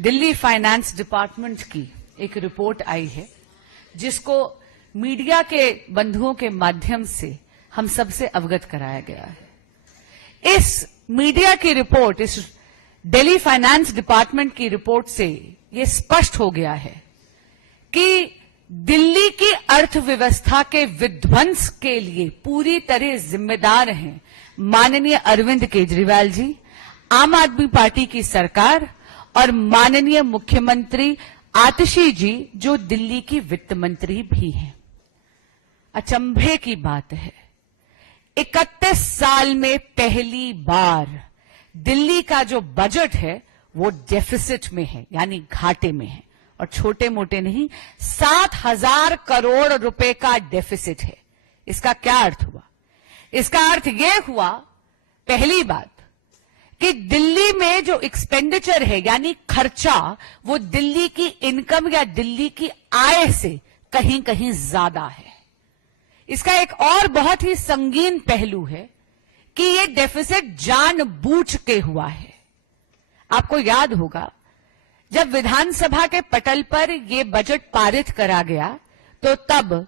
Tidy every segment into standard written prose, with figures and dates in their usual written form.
Delhi finance department की एक report आई है जिसको मीडिया के बंधुओं के माध्यम से हम सबसे अवगत कराया गया है। इस मीडिया की रिपोर्ट, इस दिल्ली फाइनेंस डिपार्टमेंट की रिपोर्ट से ये स्पष्ट हो गया है कि दिल्ली की अर्थव्यवस्था के विध्वंस के लिए पूरी तरह जिम्मेदार हैं माननीय अरविंद केजरीवाल जी, आम आदमी पार्टी की सरकार और माननीय मुख्यमंत्री आतिशी जी, जो दिल्ली की वित्त मंत्री भी हैं। अचंभे की बात है, 31 साल में पहली बार दिल्ली का जो बजट है वो डेफिसिट में है, यानी घाटे में है, और छोटे मोटे नहीं, 7,000 करोड़ रुपए का डेफिसिट है। इसका क्या अर्थ हुआ? इसका अर्थ यह हुआ, पहली बात, कि दिल्ली में जो एक्सपेंडिचर है यानी खर्चा, वो दिल्ली की इनकम या दिल्ली की आय से कहीं कहीं ज्यादा है। इसका एक और बहुत ही संगीन पहलू है कि ये डेफिसिट जानबूझ के हुआ है। आपको याद होगा जब विधानसभा के पटल पर यह बजट पारित करा गया तो तब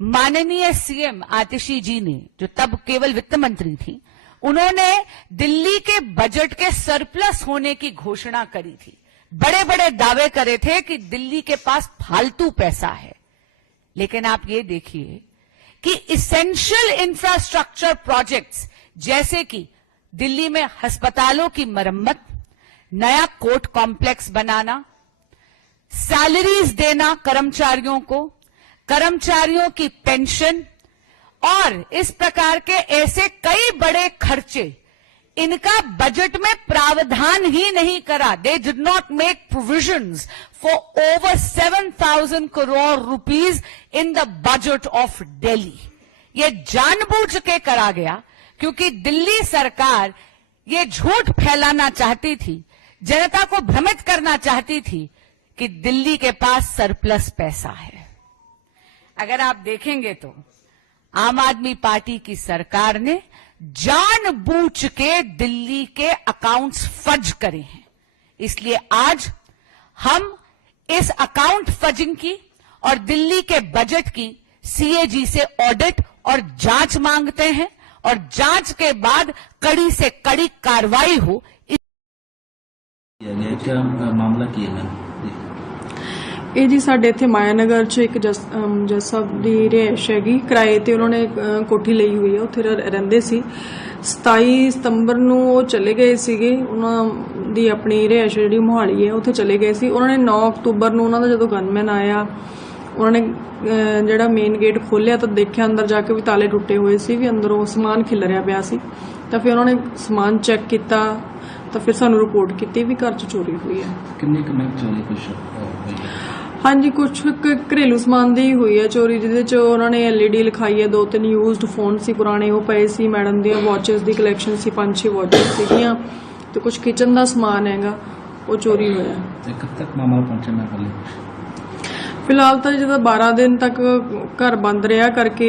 माननीय सीएम आतिशी जी ने, जो तब केवल वित्त मंत्री थी, उन्होंने दिल्ली के बजट के सरप्लस होने की घोषणा करी थी। बड़े बड़े दावे करे थे कि दिल्ली के पास फालतू पैसा है। लेकिन आप ये देखिए कि इसेंशियल इंफ्रास्ट्रक्चर प्रोजेक्ट्स जैसे कि दिल्ली में अस्पतालों की मरम्मत, नया कोर्ट कॉम्प्लेक्स बनाना, सैलरीज देना कर्मचारियों को, कर्मचारियों की पेंशन और इस प्रकार के ऐसे कई बड़े खर्चे, इनका बजट में प्रावधान ही नहीं करा। They did not make provisions for over 7,000 crore rupees in the budget of Delhi. ये जानबूझ के करा गया क्योंकि दिल्ली सरकार ये झूठ फैलाना चाहती थी, जनता को भ्रमित करना चाहती थी कि दिल्ली के पास सरप्लस पैसा है। अगर आप देखेंगे तो आम आदमी पार्टी की सरकार ने जानबूझ के दिल्ली के अकाउंट्स फज करे हैं। इसलिए आज हम इस अकाउंट फजिंग की और दिल्ली के बजट की सीएजी से ऑडिट और जांच मांगते हैं और जांच के बाद कड़ी से कड़ी कार्रवाई हो। क्या मामला की है? ਇਹ ਜੀ ਸਾਡੇ ਇੱਥੇ ਮਾਇਆਨਗਰ 'ਚ ਇੱਕ ਜੱਜ ਸਾਹਿਬ ਦੀ ਰਿਹਾਇਸ਼ ਹੈਗੀ, ਕਿਰਾਏ ਤੇ ਉਹਨਾਂ ਨੇ ਕੋਠੀ ਲਈ ਹੋਈ ਹੈ, ਉੱਥੇ ਰਹਿੰਦੇ ਸੀ। 27 ਸਤੰਬਰ ਨੂੰ ਉਹ ਚਲੇ ਗਏ ਸੀਗੇ, ਉਹਨਾਂ ਦੀ ਆਪਣੀ ਰਿਹਾਇਸ਼ ਜਿਹੜੀ ਮੋਹਾਲੀ ਹੈ ਉੱਥੇ ਚਲੇ ਗਏ ਸੀ। ਉਹਨਾਂ ਨੇ 9 ਅਕਤੂਬਰ ਨੂੰ ਉਹਨਾਂ ਦਾ ਜਦੋਂ ਗਨਮੈਨ ਆਇਆ, ਉਹਨਾਂ ਨੇ ਜਿਹੜਾ ਮੇਨ ਗੇਟ ਖੋਲ੍ਹਿਆ ਤਾਂ ਦੇਖਿਆ ਅੰਦਰ ਜਾ ਕੇ ਵੀ ਤਾਲੇ ਟੁੱਟੇ ਹੋਏ ਸੀ, ਵੀ ਅੰਦਰੋਂ ਸਮਾਨ ਖਿਲਰਿਆ ਪਿਆ ਸੀ। ਤਾਂ ਫਿਰ ਉਹਨਾਂ ਨੇ ਸਮਾਨ ਚੈੱਕ ਕੀਤਾ ਤਾਂ ਫਿਰ ਸਾਨੂੰ ਰਿਪੋਰਟ ਕੀਤੀ ਵੀ ਘਰ 'ਚ ਚੋਰੀ ਹੋਈ ਹੈ। ਕਿੰਨੇ ਕੁ ਮੈਂ ਚੋਰੀ ਕੁਛ ਹਾਂਜੀ, ਕੁਛ ਘਰੇਲੂ ਸਮਾਨ ਦੀ ਹੋਈ ਹੈ ਚੋਰੀ, ਜਿਹਦੇ 'ਚ ਉਹਨਾਂ ਨੇ LED ਲਿਖਾਈ ਹੈ, 2-3 ਯੂਜ਼ਡ ਫੋਨ ਸੀ ਪੁਰਾਣੇ, ਉਹ ਪਏ ਸੀ। ਮੈਡਮ ਦੀਆਂ ਵਾਚਿਸ ਦੀ ਕਲੈਕਸ਼ਨ ਸੀ, 5-6 ਵਾਚਿਸ ਸੀਗੀਆਂ ਤੇ ਕੁਛ ਕਿਚਨ ਦਾ ਸਮਾਨ ਹੈਗਾ, ਉਹ ਚੋਰੀ ਹੋਇਆ। ਕਦ ਤੱਕ ਮਾਮਲਾ ਪਹੁੰਚਿਆ ਮੈਂ ਕੱਲ? ਫਿਲਹਾਲ ਤਾਂ ਜਦੋਂ 12 ਦਿਨ ਤੱਕ ਘਰ ਬੰਦ ਰਿਹਾ ਕਰਕੇ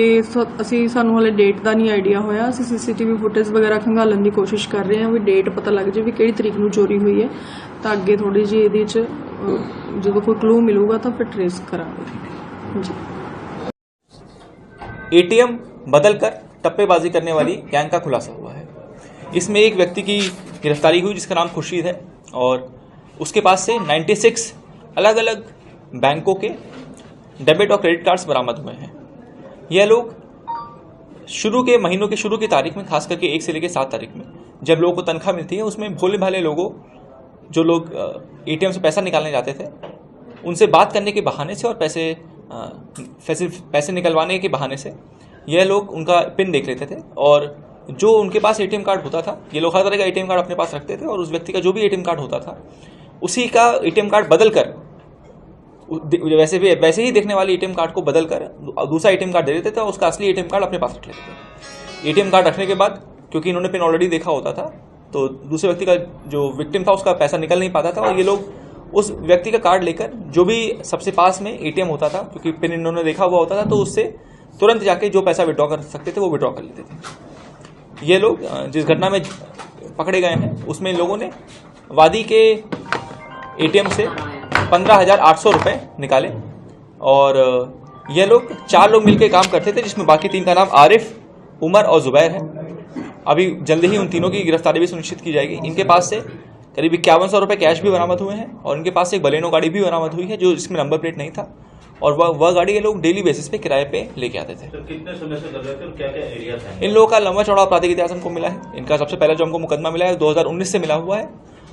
ਸਾਨੂੰ ਹਲੇ ਡੇਟ ਦਾ ਨਹੀਂ ਆਈਡੀਆ ਹੋਇਆ। ਅਸੀਂ CCTV ਫੁਟੇਜ ਵਗੈਰਾ ਖੰਗਾਲਣ ਦੀ ਕੋਸ਼ਿਸ਼ ਕਰ ਰਹੇ ਹਾਂ ਵੀ ਡੇਟ ਪਤਾ ਲੱਗ ਜਾਵੇ ਵੀ ਕਿਹੜੀ ਤਰੀਕ ਨੂੰ ਚੋਰੀ ਹੋਈ ਹੈ, ਤਾਂ ਅੱਗੇ ਥੋੜੀ ਜਿਹੀ ਇਹਦੇ 'ਚ ਜਦੋਂ कोई क्लू मिलूगा तो फिर ट्रेस करांगे जी। ATM बदलकर टप्पेबाजी करने वाली गैंग का खुलासा हुआ है। इसमें एक व्यक्ति की गिरफ्तारी हुई जिसका नाम खुर्शीद है और उसके पास से 96 अलग अलग बैंकों के डेबिट और क्रेडिट कार्ड्स बरामद हुए हैं। यह लोग शुरू के महीनों के शुरू की तारीख में, खास करके 1 से लेकर 7 तारीख में जब लोगों को तनख्वाह मिलती है, उसमें भोले भाले लोगों, जो लोग ATM से पैसा निकालने जाते थे, उनसे बात करने के बहाने से और पैसे निकलवाने के बहाने से यह लोग उनका पिन देख लेते थे और जो उनके पास ATM कार्ड होता था, ये लोग हर तरह का ATM कार्ड अपने पास रखते थे और उस व्यक्ति का जो भी ATM कार्ड होता था उसी का ATM कार्ड बदलकर, वैसे ही देखने वाले ATM कार्ड को बदलकर दूसरा ATM कार्ड दे देते थे और उसका असली ATM कार्ड अपने पास रख लेते थे। ATM कार्ड रखने के बाद क्योंकि इन्होंने पिन ऑलरेडी देखा होता था तो दूसरे व्यक्ति का जो विक्टिम था उसका पैसा निकल नहीं पाता था और ये लोग उस व्यक्ति का कार्ड लेकर जो भी सबसे पास में ATM होता था, क्योंकि पिन इन्होंने देखा हुआ होता था, तो उससे तुरंत जाके जो पैसा विड्रॉ कर सकते थे वो विड्रॉ कर लेते थे। ये लोग जिस घटना में पकड़े गए हैं उसमें इन लोगों ने वादी के एटीएम से 15,800 रुपये निकाले और ये लोग 4 लोग मिलकर काम करते थे, जिसमें बाकी 3 का नाम आरिफ, उमर और जुबैर है। अभी जल्दी ही उन तीनों की गिरफ्तारी भी सुनिश्चित की जाएगी। इनके पास से करीब 5100 रुपये कैश भी बरामद हुए हैं और इनके पास से एक बलेनो गाड़ी भी बरामद हुई है, जो जिसमें नंबर प्लेट नहीं था, और वह गाड़ी ये लोग डेली बेसिस पे किराए पे लेके आते थे। तो कितने समय से कर रहे थे और क्या क्या एरिया था? इन लोगों का लंबा चौड़ा आपराधिक इतिहास हमको मिला है। इनका सबसे पहला जो हमको मुकदमा मिला है 2019 से मिला हुआ है।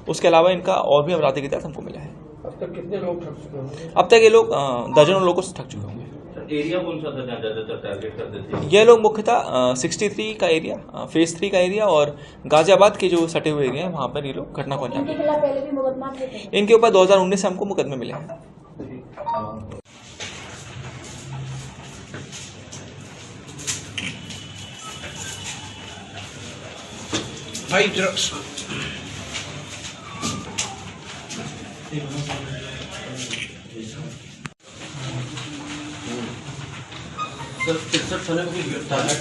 उसके अलावा इनका और भी आपराधिक इतिहास हमको मिला है। अब तक कितने लोग ठग चुके होंगे? अब तक ये लोग दर्जनों लोगों से ठग चुके होंगे। एरिया कौन सा था जहाँ ज्यादातर टारगेट करते थे? ये लोग मुख्यतः 63 का एरिया, फेज 3 का एरिया और गाजियाबाद के जो सटे हुए एरिया है वहां पर ये लोग घटना को अंजाम देते। इनके ऊपर 2019 से हमको मुकदमे मिले हैं। सर 63 थाने में गिरफ्तार है।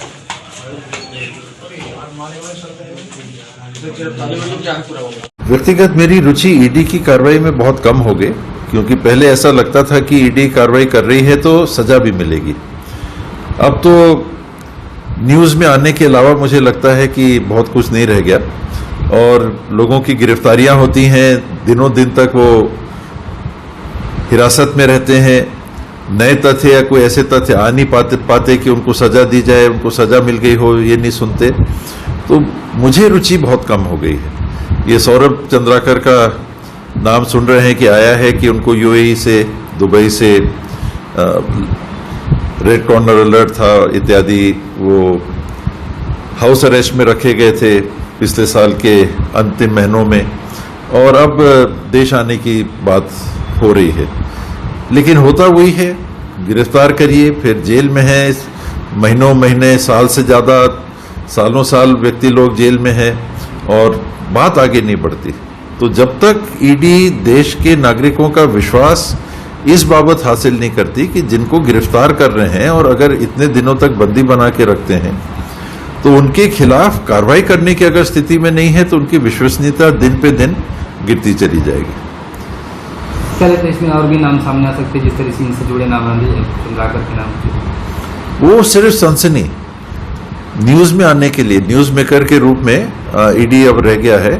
क्या पूरा होगा? व्यक्तिगत मेरी रुचि ईडी की कार्रवाई में बहुत कम हो गई, क्योंकि पहले ऐसा लगता था कि ईडी कार्रवाई कर रही है तो सजा भी मिलेगी। अब तो न्यूज़ में आने के अलावा मुझे लगता है कि बहुत कुछ नहीं रह गया और लोगों की गिरफ्तारियां होती हैं, दिनों दिन तक वो हिरासत में रहते हैं। नए तथ्य या कोई ऐसे तथ्य आ नहीं पाते कि उनको सजा दी जाए, उनको सजा मिल गई हो, ये नहीं सुनते। तो मुझे रुचि बहुत कम हो गई है। ये सौरभ चंद्राकर का नाम सुन रहे हैं कि आया है कि उनको यूएई से, दुबई से रेड कॉर्नर अलर्ट था इत्यादि, वो हाउस अरेस्ट में रखे गए थे पिछले साल के अंतिम महीनों में, और अब देश आने की बात हो रही है। लेकिन होता वही है, गिरफ्तार करिए फिर जेल में है, महीनों महीने, साल से ज़्यादा, सालों साल व्यक्ति लोग जेल में है और बात आगे नहीं बढ़ती। तो जब तक ईडी देश के नागरिकों का विश्वास इस बाबत हासिल नहीं करती कि जिनको गिरफ्तार कर रहे हैं और अगर इतने दिनों तक बंदी बना के रखते हैं तो उनके खिलाफ कार्रवाई करने की अगर स्थिति में नहीं है तो उनकी विश्वसनीयता दिन पे दिन गिरती चली जाएगी। क्या लगता है इसमें और भी नाम सामने आ सकते हैं जिस तरह से इनसे जुड़े नाम चंद्राकर के नाम? वो सिर्फ सनसनी न्यूज में आने के लिए न्यूज मेकर के रूप में ईडी अब रह गया है।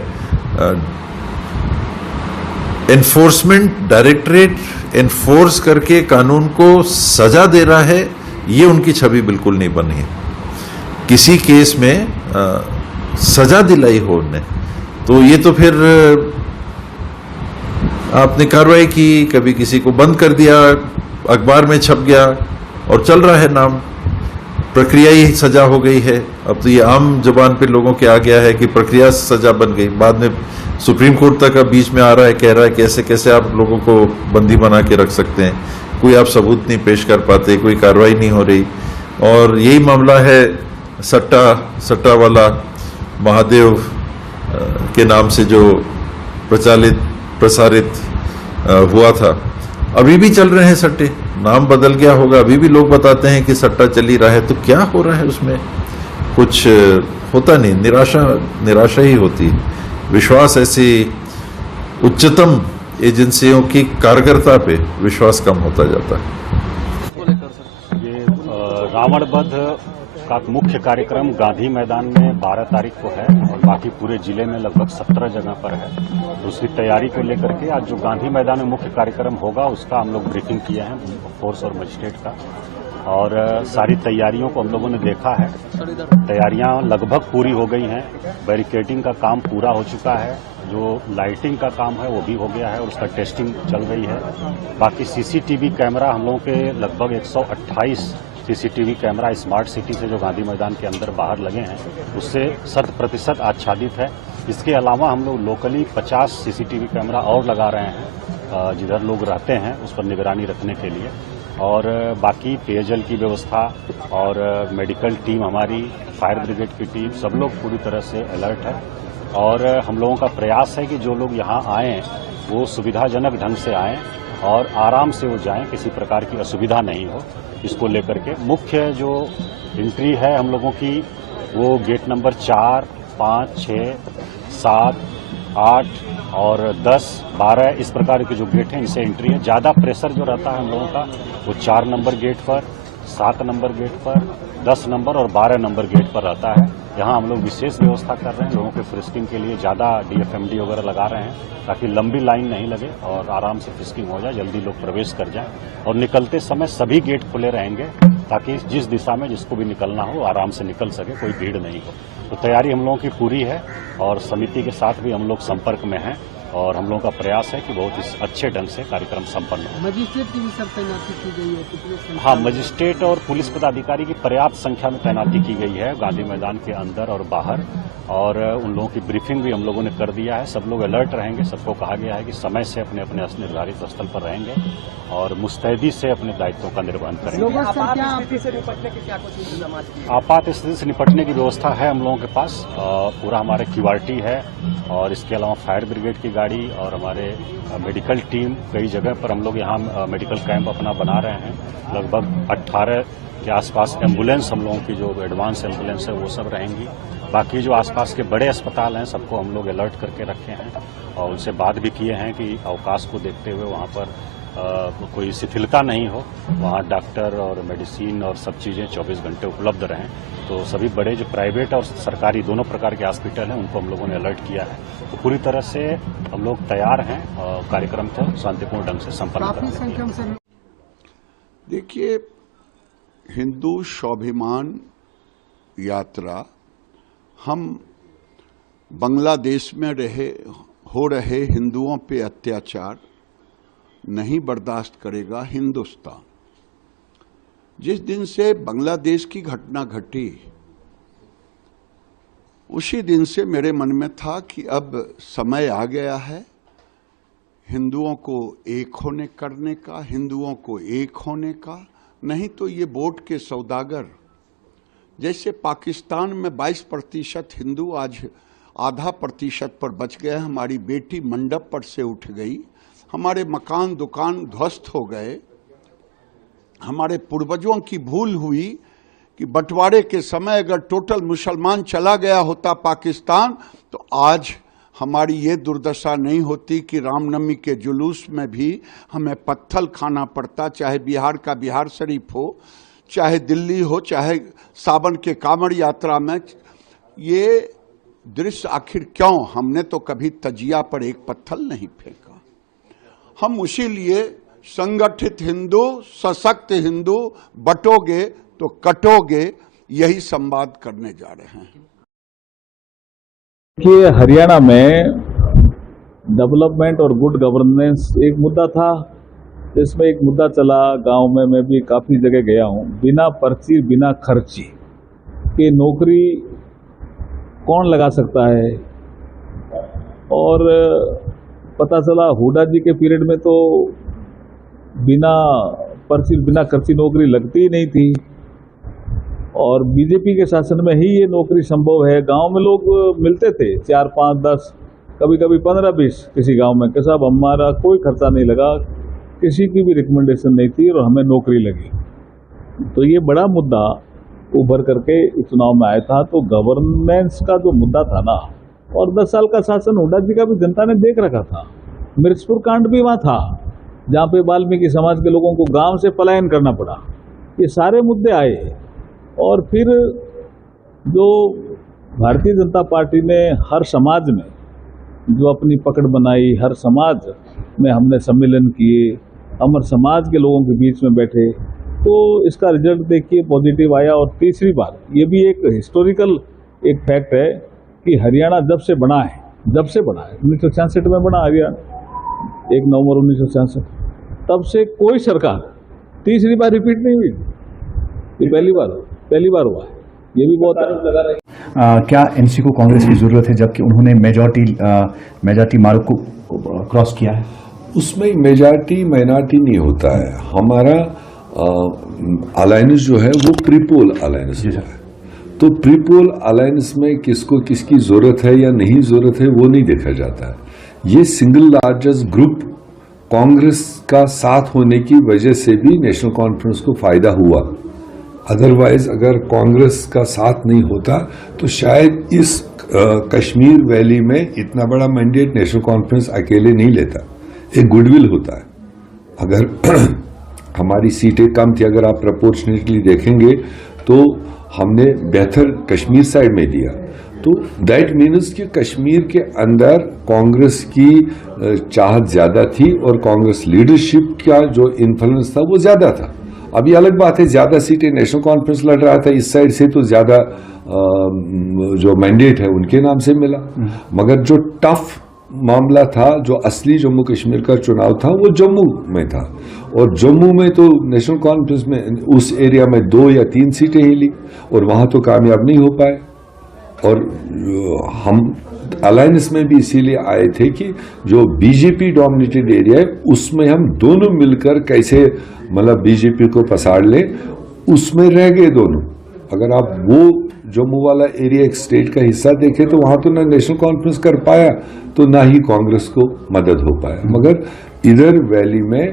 एनफोर्समेंट डायरेक्टरेट एनफोर्स करके कानून को सजा दे रहा है, ये उनकी छवि बिल्कुल नहीं बनी है। किसी केस में सजा दिलाई हो उन्हें तो ये तो फिर आपने कार्रवाई की, कभी किसी को बंद कर दिया, अखबार में छप गया और चल रहा है नाम, प्रक्रिया ही सजा हो गई है। अब तो ये आम जुबान पे लोगों के आ गया है कि प्रक्रिया सजा बन गई। बाद में सुप्रीम कोर्ट तक अब बीच में आ रहा है, कह रहा है कैसे कैसे आप लोगों को बंदी बना के रख सकते हैं, कोई आप सबूत नहीं पेश कर पाते, कोई कार्रवाई नहीं हो रही। और यही मामला है सट्टा वाला महादेव के नाम से जो प्रसारित हुआ था। अभी भी चल रहे हैं सट्टे, नाम बदल गया होगा, अभी भी लोग बताते हैं कि सट्टा चल ही रहा है। तो क्या हो रहा है उसमें? कुछ होता नहीं, निराशा ही होती है। विश्वास ऐसी उच्चतम एजेंसियों की कारगरता पे विश्वास कम होता जाता है। ये रावण वध का मुख्य कार्यक्रम गांधी मैदान में 12 तारीख को है और बाकी पूरे जिले में लगभग 17 जगह पर है। उसकी तैयारी को लेकर के आज जो गांधी मैदान में मुख्य कार्यक्रम होगा उसका हम लोग ब्रीफिंग किया है फोर्स और मजिस्ट्रेट का, और सारी तैयारियों को हम लोगों ने देखा है। तैयारियां लगभग पूरी हो गई हैं, बैरिकेडिंग का काम पूरा हो चुका है, जो लाइटिंग का काम है वो भी हो गया है और उसका टेस्टिंग चल रही है। बाकी सीसीटीवी कैमरा हम लोगों के लगभग 128 सीसीटीवी कैमरा स्मार्ट सिटी से जो गांधी मैदान के अंदर बाहर लगे हैं उससे 100% आच्छादित है। इसके अलावा हम लोग लोकली 50 सीसीटीवी कैमरा और लगा रहे हैं जिधर लोग रहते हैं उस पर निगरानी रखने के लिए। और बाकी पेयजल की व्यवस्था और मेडिकल टीम हमारी, फायर ब्रिगेड की टीम, सब लोग पूरी तरह से अलर्ट है। और हम लोगों का प्रयास है कि जो लोग यहाँ आएँ वो सुविधाजनक ढंग से आएँ और आराम से वो जाएं, किसी प्रकार की असुविधा नहीं हो। इसको लेकर के मुख्य जो एंट्री है हम लोगों की वो गेट नंबर 4, 5, 6, 7, 8 और 10, 12 इस प्रकार के जो गेट हैं इनसे एंट्री है। ज़्यादा प्रेशर जो रहता है हम लोगों का वो 4 नंबर गेट पर, 7 नंबर गेट पर, 10 नंबर और 12 नंबर गेट पर रहता है। यहाँ हम लोग विशेष व्यवस्था कर रहे हैं, लोगों के फ्रिस्किंग के लिए ज़्यादा DFMD वगैरह लगा रहे हैं ताकि लंबी लाइन नहीं लगे और आराम से फ्रिस्किंग हो जाए, जल्दी लोग प्रवेश कर जाएं। और निकलते समय सभी गेट खुले रहेंगे ताकि जिस दिशा में जिसको भी निकलना हो आराम से निकल सके, कोई भीड़ नहीं हो। तो तैयारी हम लोगों की पूरी है और समिति के साथ भी हम लोग संपर्क में हैं और हम लोगों का प्रयास है कि बहुत ही अच्छे ढंग से कार्यक्रम संपन्न हो। मजिस्ट्रेट की भी सब तैनाती की गई है? कितने संख्या? हाँ, मजिस्ट्रेट और पुलिस पदाधिकारी की पर्याप्त संख्या में तैनाती की गई है गांधी मैदान के अंदर और बाहर, और उन लोगों की ब्रीफिंग भी हम लोगों ने कर दिया है। सब लोग अलर्ट रहेंगे, सबको कहा गया है कि समय से अपने अपने निर्धारित स्थल पर रहेंगे और मुस्तैदी से अपने दायित्वों का निर्वहन करेंगे। आपात स्थिति से निपटने की व्यवस्था है हम लोगों के पास, पूरा हमारे QRT है और इसके अलावा फायर ब्रिगेड की गाड़ी और हमारे मेडिकल टीम, कई जगह पर हम लोग यहाँ मेडिकल कैंप अपना बना रहे हैं। लगभग 18 के आसपास एम्बुलेंस, हम लोगों की जो एडवांस एम्बुलेंस है वो सब रहेंगी। बाकी जो आसपास के बड़े अस्पताल हैं सबको हम लोग अलर्ट करके रखे हैं और उनसे बात भी किए हैं कि अवकाश को देखते हुए वहाँ पर कोई शिथिलता नहीं हो, वहाँ डॉक्टर और मेडिसिन और सब चीज़ें 24 घंटे उपलब्ध रहें। तो सभी बड़े जो प्राइवेट और सरकारी दोनों प्रकार के हॉस्पिटल हैं उनको हम लोगों ने अलर्ट किया है। तो पूरी तरह से हम लोग तैयार हैं और कार्यक्रम को शांतिपूर्ण ढंग से संपन्न करेंगे। देखिए, हिंदू स्वाभिमान यात्रा हम बांग्लादेश में हो रहे हिंदुओं पे अत्याचार नहीं बर्दाश्त करेगा हिंदुस्तान। जिस दिन से बांग्लादेश की घटना घटी उसी दिन से मेरे मन में था कि अब समय आ गया है हिंदुओं को एक होने करने का, हिंदुओं को एक होने का। नहीं तो ये वोट के सौदागर, जैसे पाकिस्तान में 22% हिंदू आज आधा प्रतिशत पर बच गए। हमारी बेटी मंडप पर से उठ गई, हमारे मकान दुकान ध्वस्त हो गए। हमारे पूर्वजों की भूल हुई कि बंटवारे के समय अगर टोटल मुसलमान चला गया होता पाकिस्तान तो आज हमारी ये दुर्दशा नहीं होती कि रामनवमी के जुलूस में भी हमें पत्थल खाना पड़ता, चाहे बिहार का बिहार शरीफ हो, चाहे दिल्ली हो, चाहे सावन के कांवड़ यात्रा में। ये दृश्य आखिर क्यों? हमने तो कभी तजिया पर एक पत्थर नहीं फेंका। हम उसी लिए संगठित हिंदू, सशक्त हिंदू, बटोगे तो कटोगे, यही संवाद करने जा रहे हैं। कि हरियाणा में डेवलपमेंट और गुड गवर्नेंस एक मुद्दा था, जिसमें एक मुद्दा चला गांव में। मैं भी काफ़ी जगह गया हूं, बिना पर्ची बिना खर्ची की नौकरी कौन लगा सकता है। और पता चला हुड्डा जी के पीरियड में तो बिना पर्ची बिना खर्ची नौकरी लगती ही नहीं थी और बीजेपी के शासन में ही ये नौकरी संभव है। गांव में लोग मिलते थे 4, 5, 10, कभी कभी 15, 20 किसी गांव में कि साहब हमारा कोई खर्चा नहीं लगा, किसी की भी रिकमेंडेशन नहीं थी और हमें नौकरी लगी। तो ये बड़ा मुद्दा उभर करके चुनाव में आया था। तो गवर्नेंस का जो मुद्दा था ना, और 10 साल का शासन हुड्डा जी का भी जनता ने देख रखा था। मिर्चपुर कांड भी वहाँ था जहाँ पे वाल्मीकि समाज के लोगों को गांव से पलायन करना पड़ा। ये सारे मुद्दे आए और फिर जो भारतीय जनता पार्टी ने हर समाज में जो अपनी पकड़ बनाई, हर समाज में हमने सम्मेलन किए, अमर समाज के लोगों के बीच में बैठे, तो इसका रिजल्ट देखिए पॉजिटिव आया। और तीसरी बात, ये भी एक हिस्टोरिकल एक फैक्ट है कि हरियाणा जब से बना है 1966 में बना हरियाणा, 1 नवंबर 1966, तब से कोई सरकार तीसरी बार रिपीट नहीं हुई। ये पहली बार हुआ है। ये भी बहुत लगा रही। क्या एनसी को कांग्रेस की जरूरत है जबकि उन्होंने मेजॉरिटी मार्ग को क्रॉस किया है? उसमें मेजॉरिटी माइनॉरिटी नहीं होता है। हमारा अलायंस जो है वो प्रीपोल अलायंस है। तो प्रीपोल अलायंस में किसको किसकी जरूरत है या नहीं जरूरत है वो नहीं देखा जाता है। ये सिंगल लार्जेस्ट ग्रुप कांग्रेस का साथ होने की वजह से भी नेशनल कॉन्फ्रेंस को फायदा हुआ। अदरवाइज अगर कांग्रेस का साथ नहीं होता तो शायद इस कश्मीर वैली में इतना बड़ा मैंडेट नेशनल कॉन्फ्रेंस अकेले नहीं लेता, एक गुडविल होता है। अगर हमारी सीटें कम थी, अगर आप प्रपोर्शनेटली देखेंगे तो हमने बेहतर कश्मीर साइड में दिया, तो दैट मीन्स कि कश्मीर के अंदर कांग्रेस की चाहत ज्यादा थी और कांग्रेस लीडरशिप का जो इन्फ्लुएंस था वो ज्यादा था। अभी अलग बात है, ज्यादा सीटें नेशनल कॉन्फ्रेंस लड़ रहा था इस साइड से, तो ज्यादा जो मैंडेट है उनके नाम से मिला। मगर जो टफ मामला था, जो असली जम्मू कश्मीर का चुनाव था, वो जम्मू में था, और जम्मू में तो नेशनल कॉन्फ्रेंस में उस एरिया में 2 या 3 सीटें ही ली और वहां तो कामयाब नहीं हो पाए। और हम अलायंस में भी इसीलिए आए थे कि जो बीजेपी डोमिनेटेड एरिया है उसमें हम दोनों मिलकर कैसे मतलब बीजेपी को पसाड़ लें, उसमें रह गए दोनों। अगर आप वो जम्मू वाला एरिया एक स्टेट का हिस्सा देखें तो वहां तो ना नेशनल कॉन्फ्रेंस कर पाया तो ना ही कांग्रेस को मदद हो पाया। मगर इधर वैली में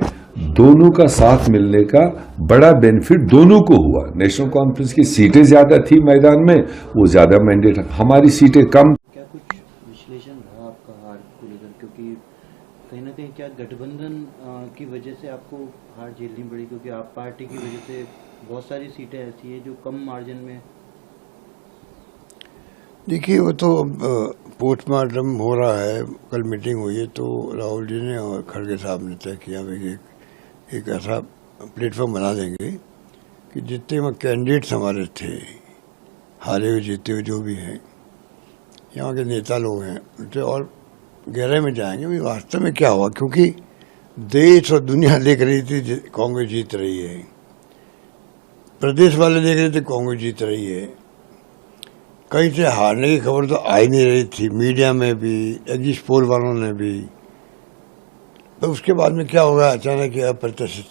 दोनों का साथ मिलने का बड़ा बेनिफिट दोनों को हुआ। नेशनल कॉन्फ्रेंस की सीटें ज्यादा थी मैदान में, वो ज्यादा मैंडेट, हमारी सीटें कम। क्या कुछ विश्लेषण रहा आपका हार को लेकर, क्योंकि कहीं ना कहीं क्या गठबंधन की वजह से आपको हार झेलनी पड़ी, क्योंकि आप पार्टी की वजह से बहुत सारी सीटें ऐसी हैं जो कम मार्जिन में। देखिए, वो तो पोस्टमार्टम हो रहा है, कल मीटिंग हुई है तो राहुल जी ने और खड़गे साहब ने तय किया भाई एक ऐसा प्लेटफॉर्म बना देंगे कि जितने में कैंडिडेट्स हमारे थे, हारे हुए जीते हुए जो भी हैं, यहाँ के नेता लोग हैं, उनसे और गहराई में जाएंगे भाई वास्तव में क्या हुआ। क्योंकि देश और दुनिया देख रही थी कांग्रेस जीत रही है, प्रदेश वाले देख रहे थे कांग्रेस जीत रही है, कहीं से हारने की खबर तो आ ही नहीं रही थी, मीडिया में भी, एग्जिट पोल वालों ने भी। तो उसके बाद में क्या होगा, अचानक ये अप्रत्याशित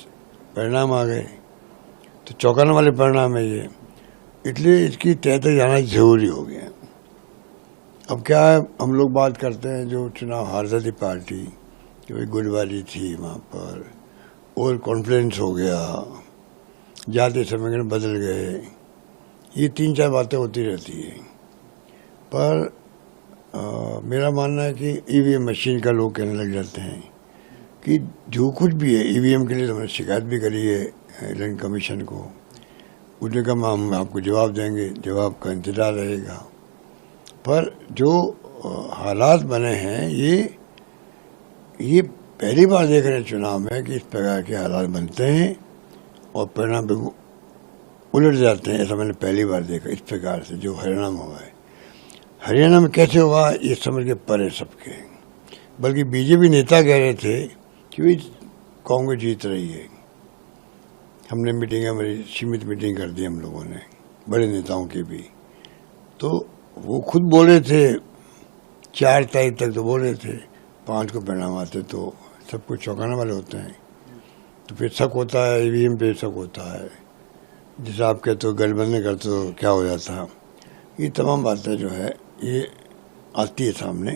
परिणाम आ गए, तो चौंकाने वाले परिणाम है ये, इसलिए इसकी तय तक जाना जरूरी हो गया। अब क्या है, हम लोग बात करते हैं जो चुनाव हारता थी पार्टी, कि भाई गुटबाजी थी वहाँ पर, ओवर कॉन्फिडेंस हो गया, जाति समीकरण बदल गए, ये 3-4 बातें होती रहती है। पर मेरा मानना है कि ईवीएम मशीन का लोग कहने लग जाते हैं कि जो कुछ भी है ईवीएम के लिए तो मैंने शिकायत भी करी है इलेक्शन कमीशन को, उसने कहा हम आपको जवाब देंगे, जवाब का इंतजार रहेगा। पर जो हालात बने हैं ये पहली बार देख रहे हैं चुनाव में कि इस प्रकार के हालात बनते हैं और परिणाम बिल्कुल उलट जाते हैं। ऐसा मैंने पहली बार देखा इस प्रकार से जो हरियाणा में हुआ है। हरियाणा में कैसे हुआ ये समझ के परे सबके, बल्कि बीजेपी नेता कह रहे थे कि भाई कांग्रेस जीत रही है। हमने मीटिंग हमारी सीमित मीटिंग कर दी हम लोगों ने, बड़े नेताओं की भी, तो वो खुद बोले थे 4 तारीख तक तो बोले थे, 5 को परिणाम आते तो सब कुछ चौंकाने वाले होते हैं। तो फिर शक होता है, ईवीएम पे शक होता है, जैसे आप कहते हो गठबंधन करते तो क्या हो जाता। ये तमाम बातें जो है ये आती है सामने।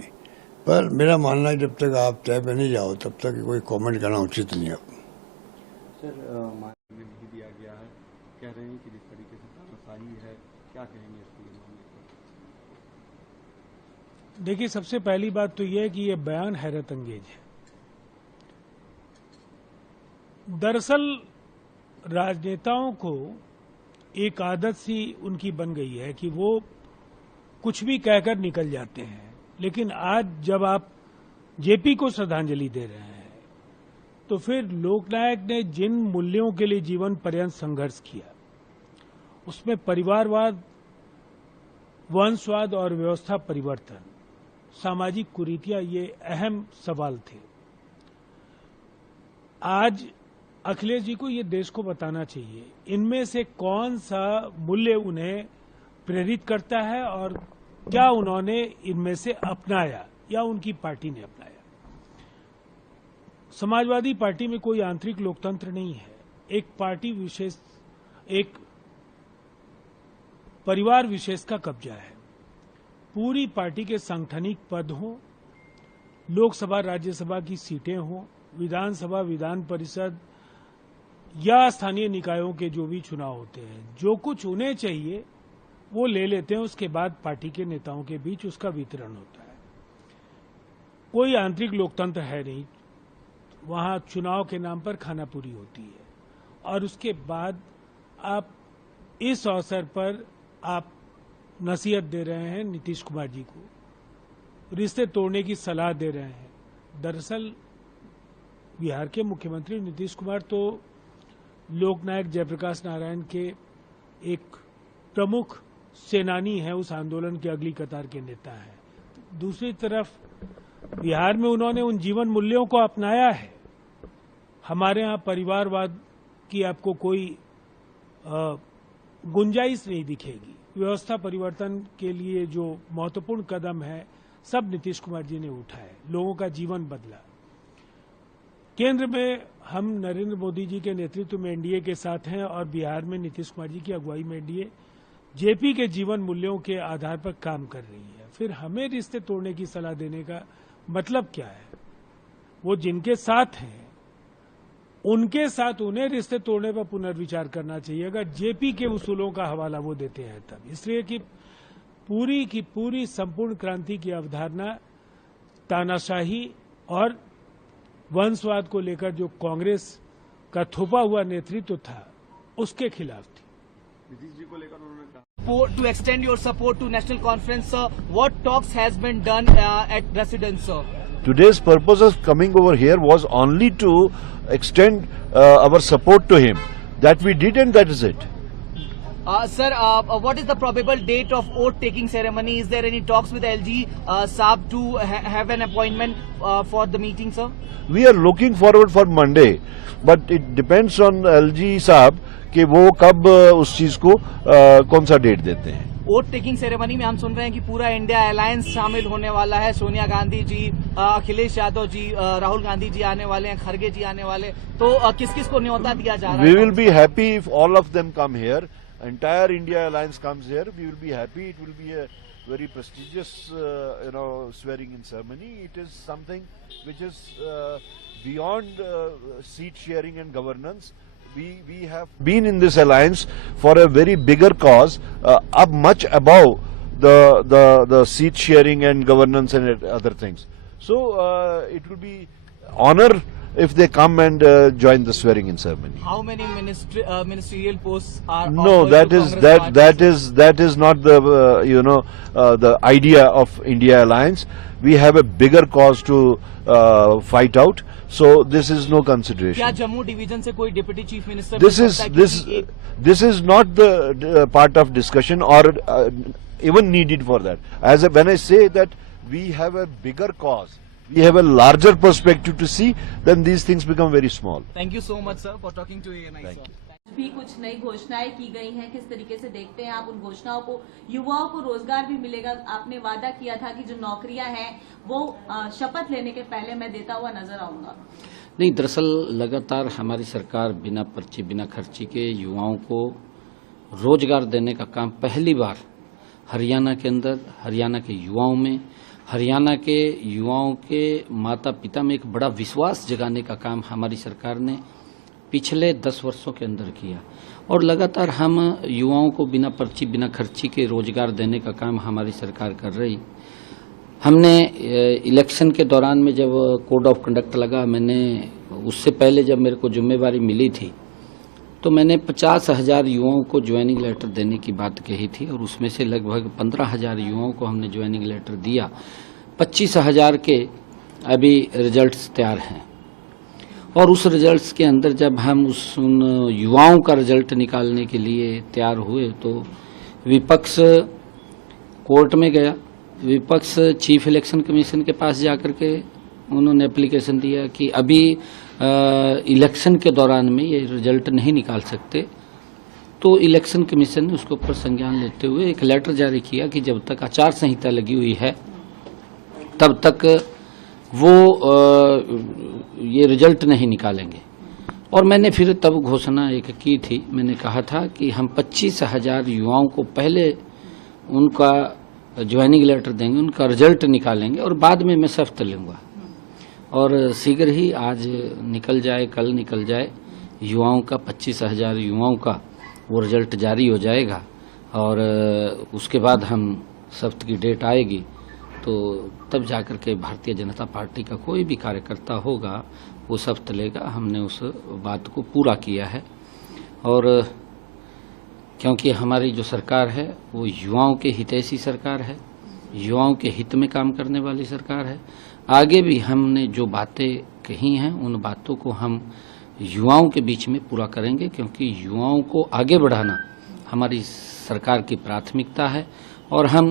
पर मेरा मानना है जब तक आप तय पे नहीं जाओ तब तक कोई कमेंट करना उचित नहीं है। सर में नहीं दिया गया है, कह रहे हैं कि जिस तरीके से तानाशाही है, क्या कहेंगे इसके मामले पर? देखिए, सबसे पहली बात तो यह है कि यह बयान हैरत अंगेज है। दरअसल राजनेताओं को एक आदत सी उनकी बन गई है कि वो कुछ भी कहकर निकल जाते हैं, लेकिन आज जब आप जेपी को श्रद्धांजलि दे रहे हैं तो फिर लोकनायक ने जिन मूल्यों के लिए जीवन पर्यंत संघर्ष किया उसमें परिवारवाद, वंशवाद और व्यवस्था परिवर्तन, सामाजिक कुरीतियां ये अहम सवाल थे। आज अखिलेश जी को ये देश को बताना चाहिए इनमें से कौन सा मूल्य उन्हें प्रेरित करता है और क्या उन्होंने इनमें से अपनाया या उनकी पार्टी ने अपनाया। समाजवादी पार्टी में कोई आंतरिक लोकतंत्र नहीं है। एक पार्टी विशेष, एक परिवार विशेष का कब्जा है। पूरी पार्टी के सांगठनिक पद हों, लोकसभा राज्यसभा की सीटें हों, विधानसभा विधान परिषद या स्थानीय निकायों के जो भी चुनाव होते हैं, जो कुछ उन्हें चाहिए वो ले लेते हैं, उसके बाद पार्टी के नेताओं के बीच उसका वितरण होता है। कोई आंतरिक लोकतंत्र है नहीं, वहां चुनाव के नाम पर खानापुरी होती है। और उसके बाद आप इस अवसर पर आप नसीहत दे रहे हैं नीतीश कुमार जी को, रिश्ते तोड़ने की सलाह दे रहे हैं। दरअसल बिहार के मुख्यमंत्री नीतीश कुमार तो लोकनायक जयप्रकाश नारायण के एक प्रमुख सेनानी हैं, उस आंदोलन के अगली कतार के नेता हैं। दूसरी तरफ बिहार में उन्होंने उन जीवन मूल्यों को अपनाया है। हमारे यहाँ परिवारवाद की आपको कोई गुंजाइश नहीं दिखेगी। व्यवस्था परिवर्तन के लिए जो महत्वपूर्ण कदम है सब नीतीश कुमार जी ने उठाए, लोगों का जीवन बदला। केंद्र में हम नरेंद्र मोदी जी के नेतृत्व में एनडीए के साथ हैं और बिहार में नीतीश कुमार जी की अगुवाई में एनडीए जेपी के जीवन मूल्यों के आधार पर काम कर रही है। फिर हमें रिश्ते तोड़ने की सलाह देने का मतलब क्या है? वो जिनके साथ हैं उनके साथ उन्हें रिश्ते तोड़ने पर पुनर्विचार करना चाहिए, अगर जेपी के उसूलों का हवाला वो देते हैं तब। इसलिए कि पूरी की पूरी संपूर्ण क्रांति की अवधारणा तानाशाही और वंशवाद को लेकर जो कांग्रेस का थोपा हुआ नेतृत्व था उसके खिलाफ थी। नीतीश जी को लेकर उन्होंने कहा to extend your support to national conference, sir. What talks has been done at residence, sir? Today's purpose of coming over here was only to extend our support to him. That we did, and that is it. Sir, what is the probable date of oath-taking ceremony? Is there any talks with LG Saab to have an appointment for the meeting, sir? We are looking forward for Monday, but it depends on LG Saab कि वो कब उस चीज को कौन सा date देते हैं। वोट टेकिंग सेरेमनी में हम सुन रहे हैं कि पूरा इंडिया अलायंस शामिल होने वाला है। सोनिया गांधी जी, अखिलेश यादव जी, राहुल गांधी जी आने वाले हैं, खड़गे जी आने वाले, तो किस किस को न्योता दिया जा रहा है? We will be happy if all of them come here. Entire India alliance comes here. We will be happy. It will be a very prestigious, swearing in ceremony. It is something which is beyond seat sharing and governance. We have been in this alliance for a very bigger cause, up much above the seat sharing and governance and other things. So it will be honor if they come and join the swearing in ceremony. How many ministerial posts are? No, that is not the the idea of India alliance. We have a bigger cause to fight out. So this is no consideration. क्या Jammu division से कोई deputy chief minister? This is not the part of discussion or even needed for that. When I say that we have a bigger cause, we have a larger perspective to see, then these things become very small. Thank you so much, sir, for talking to ANI. Thank you. भी कुछ नई घोषणाएं की गई हैं, किस तरीके से देखते हैं आप उन घोषणाओं को? युवाओं को रोजगार भी मिलेगा, आपने वादा किया था कि जो नौकरियां हैं वो शपथ लेने के पहले मैं देता हुआ नजर आऊंगा। नहीं, दरअसल लगातार हमारी सरकार बिना पर्ची बिना खर्ची के युवाओं को रोजगार देने का काम पहली बार हरियाणा के अंदर, हरियाणा के युवाओं में, हरियाणा के युवाओं के माता पिता में एक बड़ा विश्वास जगाने का काम हमारी सरकार ने पिछले 10 वर्षों के अंदर किया। और लगातार हम युवाओं को बिना पर्ची बिना खर्ची के रोजगार देने का काम हमारी सरकार कर रही। हमने इलेक्शन के दौरान में जब कोड ऑफ कंडक्ट लगा, मैंने उससे पहले जब मेरे को जिम्मेवारी मिली थी तो मैंने 50,000 युवाओं को ज्वाइनिंग लेटर देने की बात कही थी और उसमें से लगभग 15,000 युवाओं को हमने ज्वाइनिंग लेटर दिया। 25,000 के अभी रिजल्ट्स तैयार हैं और उस रिजल्ट्स के अंदर जब हम उन युवाओं का रिजल्ट निकालने के लिए तैयार हुए तो विपक्ष कोर्ट में गया। विपक्ष चीफ इलेक्शन कमीशन के पास जाकर के उन्होंने एप्लीकेशन दिया कि अभी इलेक्शन के दौरान में ये रिजल्ट नहीं निकाल सकते। तो इलेक्शन कमीशन ने उसके ऊपर संज्ञान लेते हुए एक लेटर जारी किया कि जब तक आचार संहिता लगी हुई है तब तक वो ये रिजल्ट नहीं निकालेंगे। और मैंने फिर तब घोषणा एक की थी, मैंने कहा था कि हम 25,000 युवाओं को पहले उनका ज्वाइनिंग लेटर देंगे, उनका रिजल्ट निकालेंगे और बाद में मैं शपथ लूँगा। और शीघ्र ही आज निकल जाए, कल निकल जाए युवाओं का 25,000 युवाओं का वो रिजल्ट जारी हो जाएगा और उसके बाद हम सप्त की डेट आएगी तो तब जाकर के भारतीय जनता पार्टी का कोई भी कार्यकर्ता होगा वो शपथ लेगा। हमने उस बात को पूरा किया है और क्योंकि हमारी जो सरकार है वो युवाओं के हितैषी सरकार है, युवाओं के हित में काम करने वाली सरकार है। आगे भी हमने जो बातें कही हैं उन बातों को हम युवाओं के बीच में पूरा करेंगे, क्योंकि युवाओं को आगे बढ़ाना हमारी सरकार की प्राथमिकता है और हम